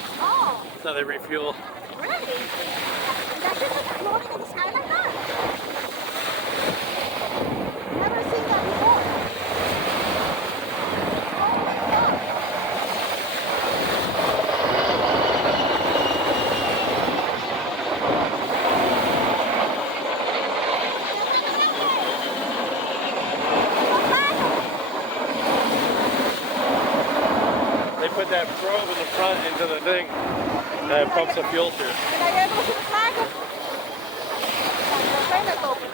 time. Oh, So they refuel. really? That just like floating in the sky like that? Never seen that before. Oh my god. They put that probe in the front into the thing that pumps the fuel through. And are you able to see the flag? Okay, let's open.